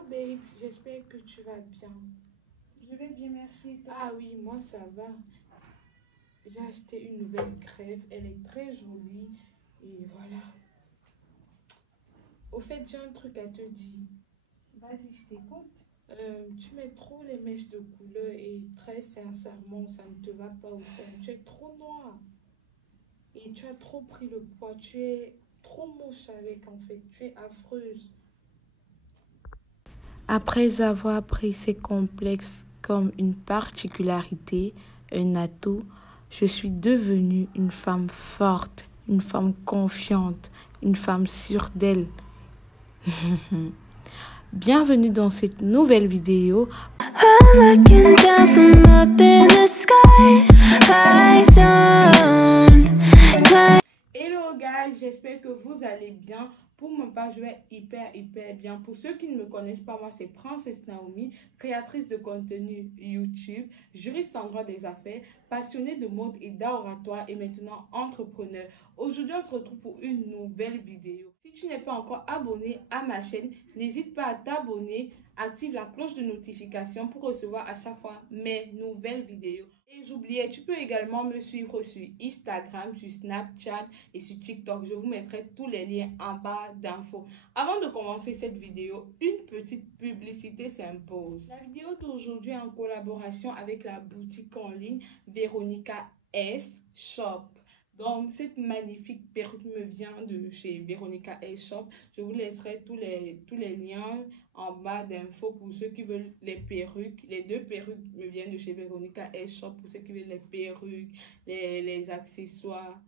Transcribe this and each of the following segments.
Hello babe, j'espère que tu vas bien. Je vais bien, merci. Toi? Ah oui, moi ça va. J'ai acheté une nouvelle crève, elle est très jolie et voilà. Au fait, j'ai un truc à te dire. Vas-y, je t'écoute. Tu mets trop les mèches de couleur et très sincèrement, ça ne te va pas autant. Tu es trop noire et tu as trop pris le poids. Tu es trop moche avec en fait. Tu es affreuse. Après avoir pris ces complexes comme une particularité, un atout, je suis devenue une femme forte, une femme confiante, une femme sûre d'elle. Bienvenue dans cette nouvelle vidéo. Hello guys, j'espère que vous allez bien. Pour ma part, je vais hyper bien. Pour ceux qui ne me connaissent pas, moi c'est Princesse Naomi, créatrice de contenu YouTube, juriste en droit des affaires, passionnée de mode et d'art oratoire et maintenant entrepreneur. Aujourd'hui, on se retrouve pour une nouvelle vidéo. Si tu n'es pas encore abonné à ma chaîne, n'hésite pas à t'abonner, active la cloche de notification pour recevoir à chaque fois mes nouvelles vidéos. Et j'oubliais, tu peux également me suivre sur Instagram, sur Snapchat et sur TikTok. Je vous mettrai tous les liens en bas d'infos. Avant de commencer cette vidéo, une petite publicité s'impose. La vidéo d'aujourd'hui est en collaboration avec la boutique en ligne Veronica S Shop. Donc, cette magnifique perruque me vient de chez Veronica S Shop. Je vous laisserai tous les liens en bas d'infos pour ceux qui veulent les perruques. Les deux perruques me viennent de chez Veronica S Shop pour ceux qui veulent les perruques, les accessoires.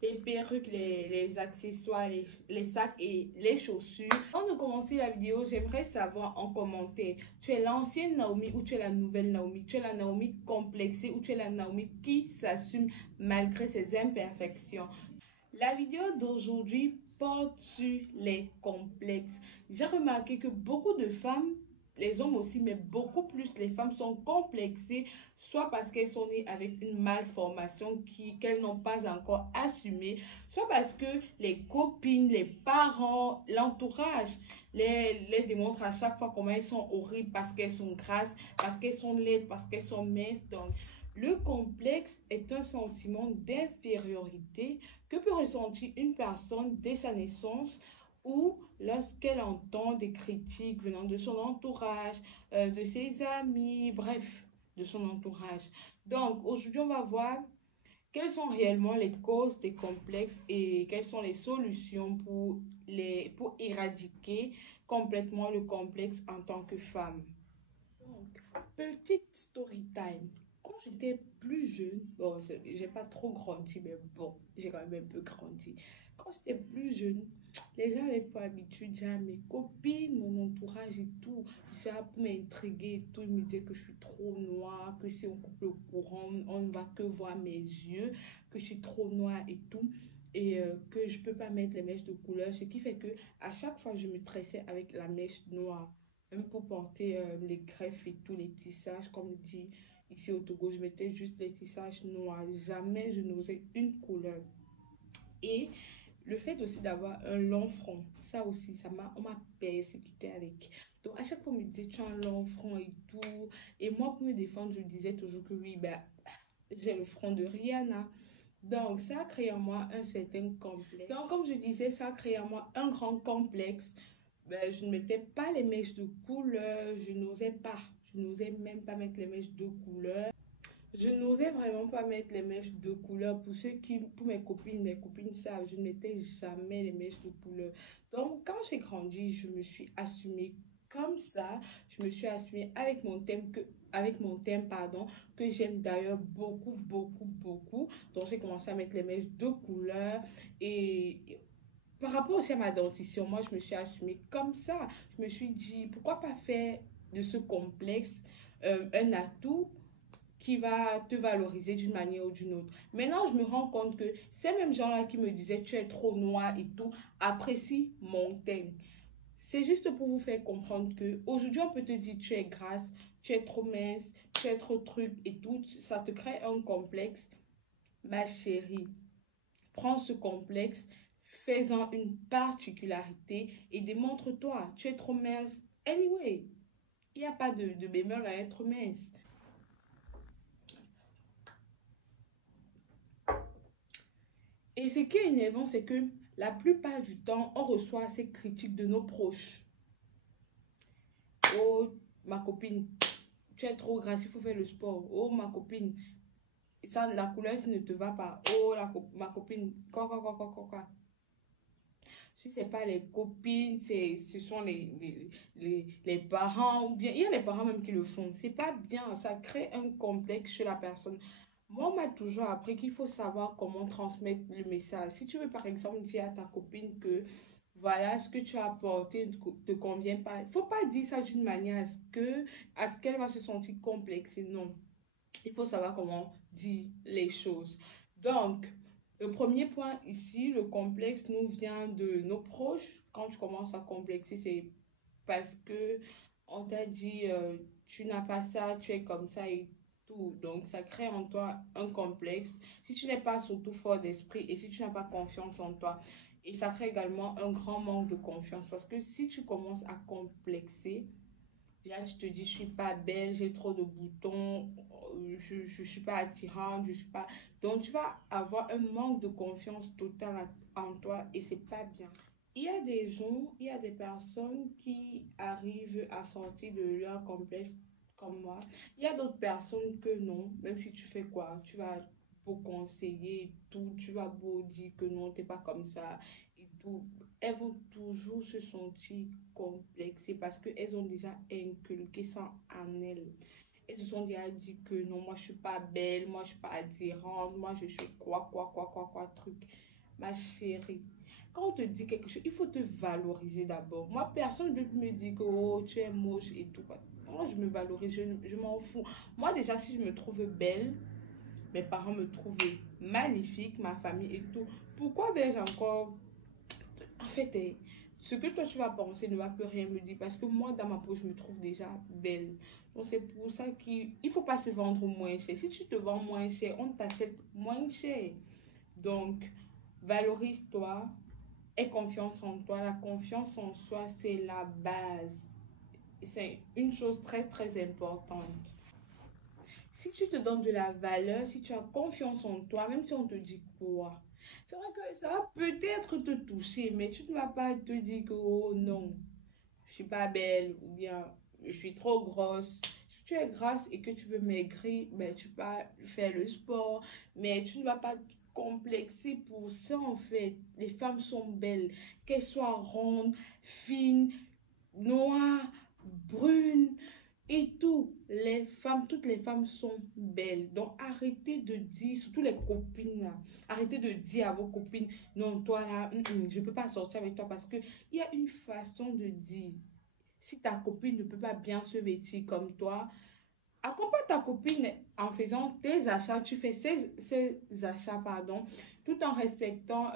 Les perruques, les accessoires, les sacs et les chaussures. Avant de commencer la vidéo, j'aimerais savoir en commentaire, tu es l'ancienne Naomi ou tu es la nouvelle Naomi? Tu es la Naomi complexée ou tu es la Naomi qui s'assume malgré ses imperfections? La vidéo d'aujourd'hui porte sur les complexes. J'ai remarqué que beaucoup de femmes, les hommes aussi, mais beaucoup plus les femmes sont complexées, soit parce qu'elles sont nées avec une malformation qu'elles n'ont pas encore assumée, soit parce que les copines, les parents, l'entourage les démontrent à chaque fois comment elles sont horribles parce qu'elles sont grasses, parce qu'elles sont laides, parce qu'elles sont minces. Donc, le complexe est un sentiment d'infériorité que peut ressentir une personne dès sa naissance ou lorsqu'elle entend des critiques venant de son entourage, de ses amis, bref, de son entourage. Donc, aujourd'hui, on va voir quelles sont réellement les causes des complexes et quelles sont les solutions pour éradiquer complètement le complexe en tant que femme. Donc, petite story time. Quand j'étais plus jeune, bon, j'ai pas trop grandi, mais bon, j'ai quand même un peu grandi. Quand j'étais plus jeune, les gens n'avaient pas l'habitude, déjà mes copines, mon entourage et tout, déjà pour m'intriguer et tout, ils me disaient que je suis trop noire, que si on coupe le courant, on ne va que voir mes yeux, que je suis trop noire et tout. Et que je peux pas mettre les mèches de couleur, ce qui fait que à chaque fois je me tressais avec la mèche noire. Même pour porter les greffes et tous les tissages, comme dit ici au Togo, je mettais juste les tissages noirs. Jamais je n'osais une couleur. Et le fait aussi d'avoir un long front, ça aussi, on m'a persécuté avec. Donc à chaque fois, on me disait, tu as un long front et tout. Et moi, pour me défendre, je disais toujours que oui, ben, j'ai le front de Rihanna. Donc, ça a créé en moi un certain complexe. Donc, comme je disais, ça a créé en moi un grand complexe. Ben, je ne mettais pas les mèches de couleur, je n'osais pas. Je n'osais même pas mettre les mèches de couleur. Je n'osais vraiment pas mettre les mèches de couleur. Pour mes copines savent, je ne mettais jamais les mèches de couleur. Donc, quand j'ai grandi, je me suis assumée comme ça. Je me suis assumée avec mon thème que j'aime d'ailleurs beaucoup. Donc, j'ai commencé à mettre les mèches de couleur et par rapport aussi à ma dentition, moi, je me suis assumée comme ça. Je me suis dit, pourquoi pas faire de ce complexe un atout qui va te valoriser d'une manière ou d'une autre. Maintenant, je me rends compte que ces mêmes gens-là qui me disaient, tu es trop noir et tout, apprécient mon teint. C'est juste pour vous faire comprendre que aujourd'hui on peut te dire, tu es grasse, tu es trop mince, tu es trop truc et tout. Ça te crée un complexe. Ma chérie, prends ce complexe, fais-en une particularité et démontre-toi. Tu es trop mince, Anyway, il n'y a pas de bémol à être mince. Et ce qui est énervant, c'est que la plupart du temps, on reçoit ces critiques de nos proches. Oh, ma copine, tu es trop grasse, il faut faire le sport. Oh, ma copine, ça, la couleur, ça ne te va pas. Oh, ma copine, quoi. Si ce n'est pas les copines, ce sont les parents, ou bien, il y a les parents même qui le font. C'est pas bien, ça crée un complexe chez la personne. Moi, on m'a toujours appris qu'il faut savoir comment transmettre le message. Si tu veux, par exemple, dire à ta copine que voilà, ce que tu as apporté ne te convient pas, il ne faut pas dire ça d'une manière à ce qu'elle va se sentir complexée. Non, il faut savoir comment dire les choses. Donc, le premier point ici, le complexe nous vient de nos proches. Quand tu commences à complexer, c'est parce que on t'a dit tu n'as pas ça, tu es comme ça et tout. Donc, ça crée en toi un complexe. Si tu n'es pas surtout fort d'esprit et si tu n'as pas confiance en toi, et ça crée également un grand manque de confiance. Parce que si tu commences à complexer, là, tu te dis, je suis pas belle, j'ai trop de boutons, je suis pas attirante, je suis pas... Donc, tu vas avoir un manque de confiance totale en toi et c'est pas bien. Il y a des gens, il y a des personnes qui arrivent à sortir de leur complexe comme moi. Il y a d'autres personnes que non, même si tu fais quoi, tu vas beau conseiller et tout, tu vas beau dire que non, t'es pas comme ça et tout. Elles vont toujours se sentir complexées parce qu'elles ont déjà inculqué ça en elles. Elles se sont déjà dit que non, moi je suis pas belle, moi je suis pas attirante, moi je suis quoi, truc. Ma chérie, quand on te dit quelque chose, il faut te valoriser d'abord. Moi, personne ne peut me dire que oh, tu es moche et tout. Moi, je me valorise, je m'en fous. Moi, déjà, si je me trouve belle, mes parents me trouvent magnifique, ma famille et tout. Pourquoi vais-je encore... En fait, ce que toi, tu vas penser ne va plus rien me dire parce que moi, dans ma peau, je me trouve déjà belle. Donc, c'est pour ça qu'il ne faut pas se vendre moins cher. Si tu te vends moins cher, on t'achète moins cher. Donc, valorise-toi. Aie confiance en toi. La confiance en soi, c'est la base. C'est une chose très, très importante. Si tu te donnes de la valeur, si tu as confiance en toi, même si on te dit quoi, c'est vrai que ça va peut-être te toucher, mais tu ne vas pas te dire que, oh non, je suis pas belle ou bien je suis trop grosse. Si tu es grasse et que tu veux maigrir, ben, tu vas faire le sport, mais tu ne vas pas complexer pour ça en fait. Les femmes sont belles, qu'elles soient rondes, fines, noires, brunes et tout. Les femmes, toutes les femmes sont belles. Donc arrêtez de dire, surtout les copines là, arrêtez de dire à vos copines, non toi là, je ne peux pas sortir avec toi parce que il y a une façon de dire. Si ta copine ne peut pas bien se vêtir comme toi, accompagne ta copine en faisant tes achats. Tu fais ses achats, pardon, tout en respectant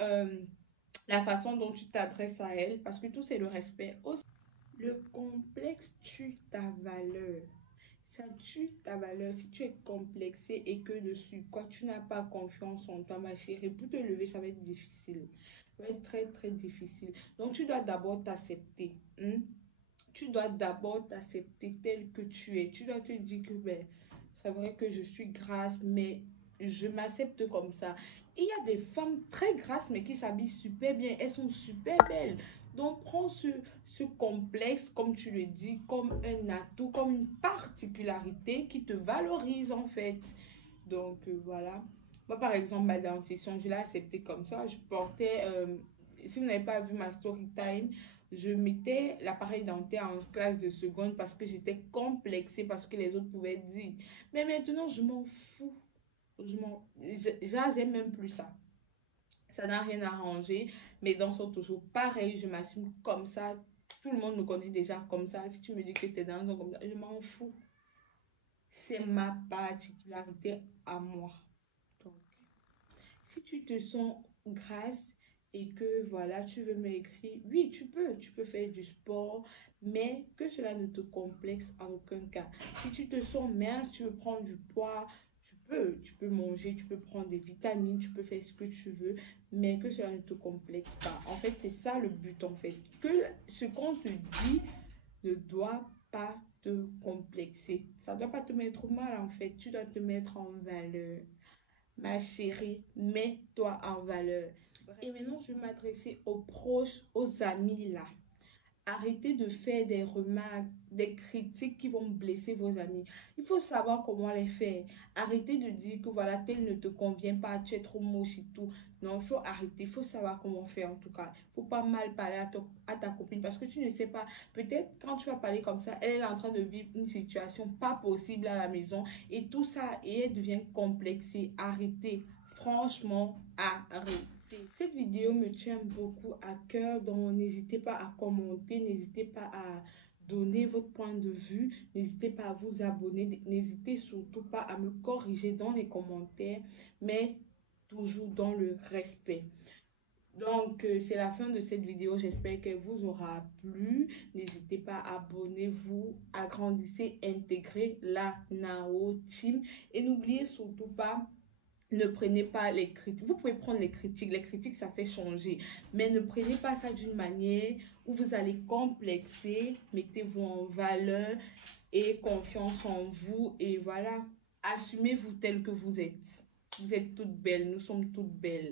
la façon dont tu t'adresses à elle. Parce que tout, c'est le respect aussi. Le complexe tue ta valeur. Ça tue ta valeur. Si tu es complexé et que dessus, quoi, tu n'as pas confiance en toi, ma chérie, pour te lever, ça va être difficile. Ça va être très, très difficile. Donc, tu dois d'abord t'accepter. Tu dois d'abord t'accepter tel que tu es. Tu dois te dire que ben, c'est vrai que je suis grasse, mais je m'accepte comme ça. Il y a des femmes très grasses, mais qui s'habillent super bien. Elles sont super belles. Donc, prends ce complexe, comme tu le dis, comme un atout, comme une particularité qui te valorise en fait. Donc, voilà. Moi, par exemple, ma dentition, je l'ai acceptée comme ça. Je portais, si vous n'avez pas vu ma story time, je mettais l'appareil dentaire en classe de seconde parce que j'étais complexée, parce que les autres pouvaient dire. Mais maintenant, je m'en fous. J'aime même plus ça. Ça n'a rien arrangé. Mes dents sont toujours pareilles. Je m'assume comme ça. Tout le monde me connaît déjà comme ça. Si tu me dis que tes dents sont comme ça, je m'en fous. C'est ma particularité à moi. Donc, si tu te sens grasse et que voilà, tu veux maigrir, oui, tu peux faire du sport, mais que cela ne te complexe en aucun cas. Si tu te sens mince, tu veux prendre du poids, tu peux manger, tu peux prendre des vitamines, tu peux faire ce que tu veux, mais que cela ne te complexe pas. En fait, c'est ça le but, en fait. Que ce qu'on te dit ne doit pas te complexer. Ça ne doit pas te mettre mal en fait. Tu dois te mettre en valeur. Ma chérie, mets-toi en valeur. Et maintenant, je vais m'adresser aux proches, aux amis là. Arrêtez de faire des remarques, des critiques qui vont blesser vos amis. Il faut savoir comment les faire. Arrêtez de dire que voilà, tel ne te convient pas, tu es trop moche et tout. Non, il faut arrêter. Il faut savoir comment faire en tout cas. Il ne faut pas mal parler à ta copine parce que tu ne sais pas. Peut-être quand tu vas parler comme ça, elle est en train de vivre une situation pas possible à la maison et tout ça, et elle devient complexée. Arrêtez. Franchement, arrêtez. Cette vidéo me tient beaucoup à cœur, donc n'hésitez pas à commenter, n'hésitez pas à donner votre point de vue, n'hésitez pas à vous abonner, n'hésitez surtout pas à me corriger dans les commentaires, mais toujours dans le respect. Donc, c'est la fin de cette vidéo. J'espère qu'elle vous aura plu. N'hésitez pas à abonnez-vous, agrandissez, intégrez la Nao Team. Et n'oubliez surtout pas, ne prenez pas les critiques. Vous pouvez prendre les critiques. Les critiques, ça fait changer. Mais ne prenez pas ça d'une manière où vous allez complexer. Mettez-vous en valeur et confiance en vous. Et voilà, assumez-vous tel que vous êtes. Vous êtes toutes belles. Nous sommes toutes belles.